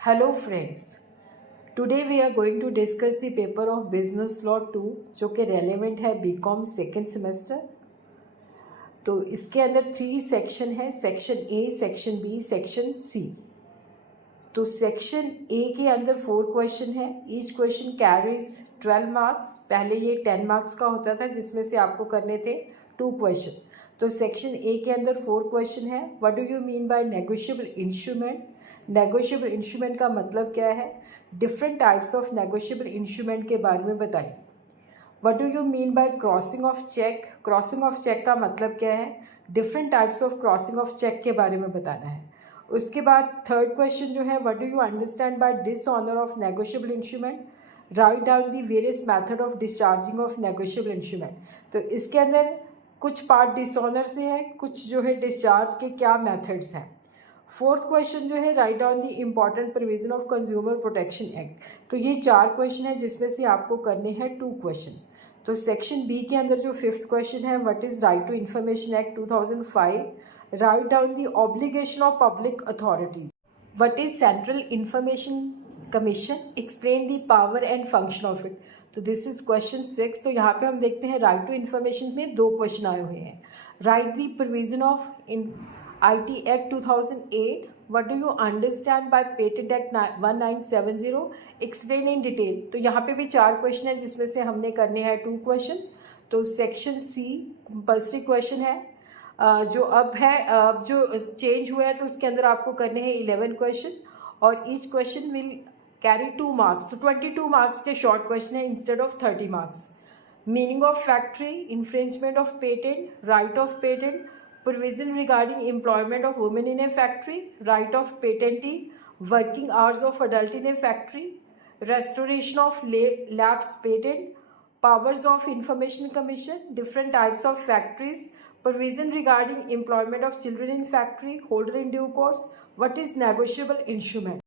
Hello friends, today we are going to discuss the paper of business law 2 जो कि relevant है BCom second semester. तो इसके अंदर 3 सेक्शन है, section A, section B, section C. तो सेक्शन ए के अंदर 4 क्वेश्चन है। Each question carries 12 marks. पहले ये 10 मार्क्स का होता था जिसमें से आपको करने थे 2 क्वेश्चन। तो सेक्शन ए के अंदर 4 क्वेश्चन है। What do you mean by negotiable instrument? Negotiable instrument का मतलब क्या है? Different types of negotiable instrument के बारे में बताइए। What do you mean by crossing of cheque? Crossing of cheque का मतलब क्या है? Different types of crossing of cheque के बारे में बताना है। उसके बाद थर्ड क्वेश्चन जो है, what do you understand by dishonour of negotiable instrument? Right down the various method of discharging of negotiable instrument. तो इसके अंदर कुछ पार्ट डिसऑनर से है, कुछ जो है डिस्चार्ज के क्या मेथड्स हैं। फोर्थ क्वेश्चन जो है, right down the important provision of consumer protection act. तो ये 4 क्वेश्चन है जिसमें से आपको करने हैं 2 क्वेश्चन। तो सेक्शन बी के अंदर जो 5th क्वेश्चन है, what is right to information act 2005? Write down the obligation of public authorities. What is central information commission? Explain the power and function of it. तो दिस इज क्वेश्चन 6। तो यहाँ पे हम देखते हैं राइट टू इन्फॉर्मेशन में 2 question आए हुए हैं। Right the provision of in IT Act 2008. What do you understand by Patent Act 1970? Explain in detail. तो यहाँ पे भी 4 क्वेश्चन है जिसमें से हमने करने हैं 2 क्वेश्चन। तो सेक्शन सी कंपल्सरी क्वेश्चन है जो अब है, जो चेंज हुआ है तो उसके अंदर आपको करने हैं 11 क्वेश्चन और each question will carry 2 marks. तो 22 मार्क्स के शॉर्ट क्वेश्चन है instead of 30 marks. Meaning of factory, infringement of patent, right of patent, provision regarding employment of women in a factory, right of patentee, working hours of adult in a factory, restoration of lapse patent, powers of information commission, different types of factories, provision regarding employment of children in factory, holder in due course, what is negotiable instrument.